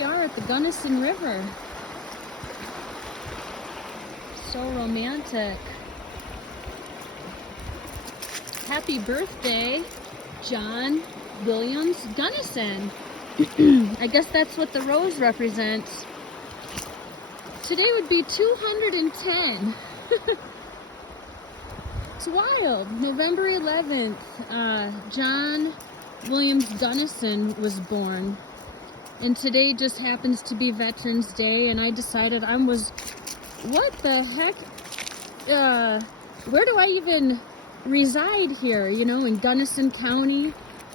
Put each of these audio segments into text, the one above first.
we are at the Gunnison River. So romantic. Happy birthday, John Williams Gunnison. I guess that's what the rose represents. Today would be 210. It's wild. November 11th, John Williams Gunnison was born. And today just happens to be Veterans Day, and I decided what the heck? Where do I even reside here? You know, in Gunnison County,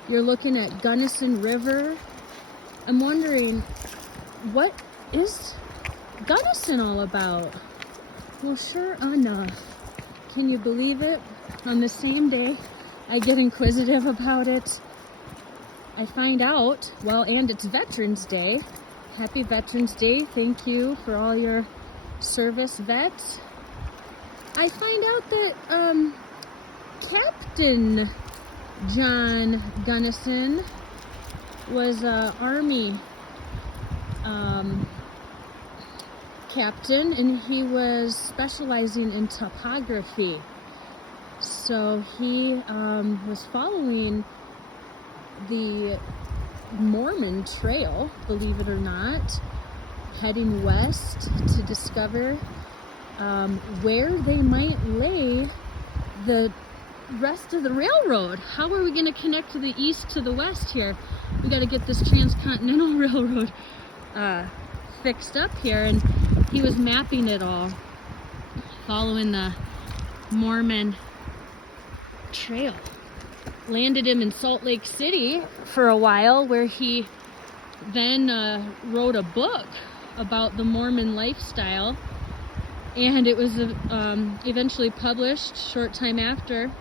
you're looking at Gunnison River. I'm wondering, what is Gunnison all about? Well, sure enough, can you believe it? On the same day I get inquisitive about it, I find out, well, and it's Veterans Day. Happy Veterans Day. Thank you for all your service, vets. I find out that Captain John Gunnison was an Army captain, and he was specializing in topography. So he was following the Mormon Trail, believe it or not, heading west to discover where they might lay the rest of the railroad. How are we going to connect to the east to the west here? We got to get this transcontinental railroad fixed up here, and he was mapping it all, following the Mormon Trail. Landed him in Salt Lake City for a while, where he then wrote a book about the Mormon lifestyle, and it was eventually published short time after.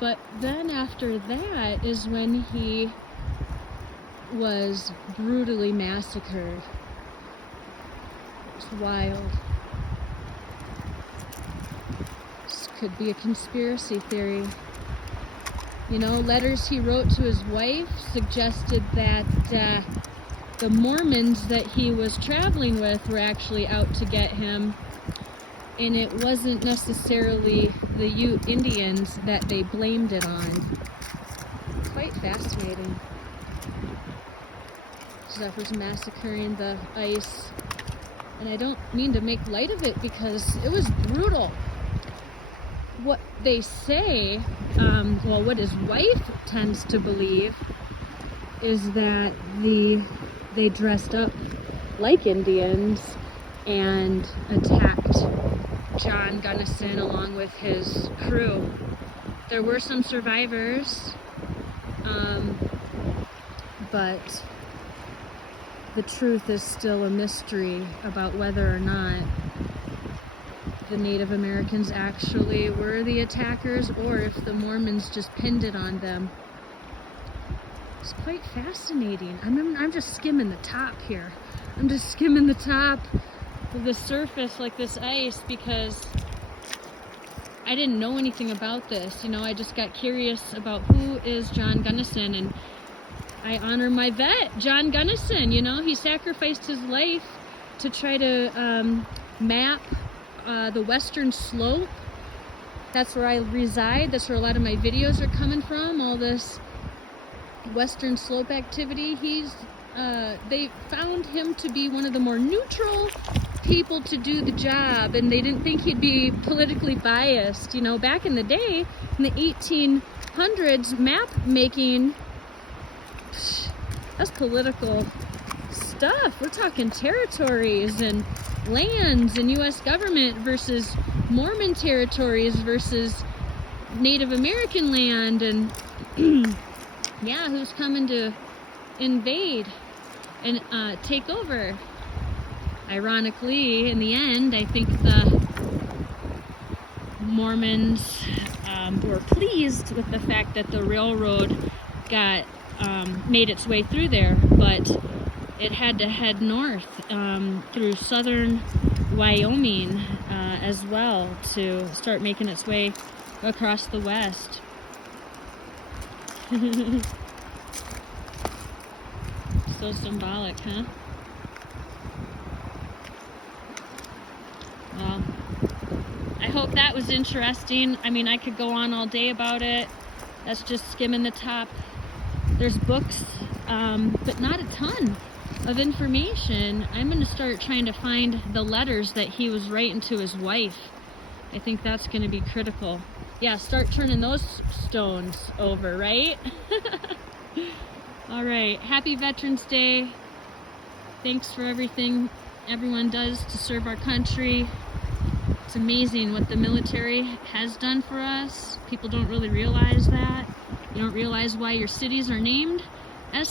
But then after that is when he was brutally massacred. It's wild. This could be a conspiracy theory. You know, letters he wrote to his wife suggested that the Mormons that he was traveling with were actually out to get him, and it wasn't necessarily the Ute Indians that they blamed it on. Quite fascinating. That was massacring the ice, and I don't mean to make light of it because it was brutal. What they say, well, what his wife tends to believe is that they dressed up like Indians and attacked John Gunnison along with his crew. There were some survivors, but the truth is still a mystery about whether or not the Native Americans actually were the attackers, or if the Mormons just pinned it on them. It's quite fascinating. I'm just skimming the top here. I'm just skimming the top of the surface like this ice, because I didn't know anything about this. You know, I just got curious about who is John Gunnison, and I honor my vet, John Gunnison. You know, he sacrificed his life to try to map the western slope. That's where I reside. That's where a lot of my videos are coming from. All this western slope activity. They found him to be one of the more neutral people to do the job, and they didn't think he'd be politically biased. You know, back in the day, in the 1800s, map making, that's political stuff. We're talking territories and lands and U.S. government versus Mormon territories versus Native American land, and yeah, who's coming to invade and take over. Ironically, in the end, I think the Mormons were pleased with the fact that the railroad got made its way through there, but it had to head north through southern Wyoming as well to start making its way across the west. So symbolic, huh? Well, I hope that was interesting. I mean, I could go on all day about it. That's just skimming the top. There's books, but not a ton of information. I'm going to start trying to find the letters that he was writing to his wife. I think that's going to be critical. Yeah, start turning those stones over, right? All right. Happy Veterans Day. Thanks for everything everyone does to serve our country. It's amazing what the military has done for us. People don't really realize that. You don't realize why your cities are named as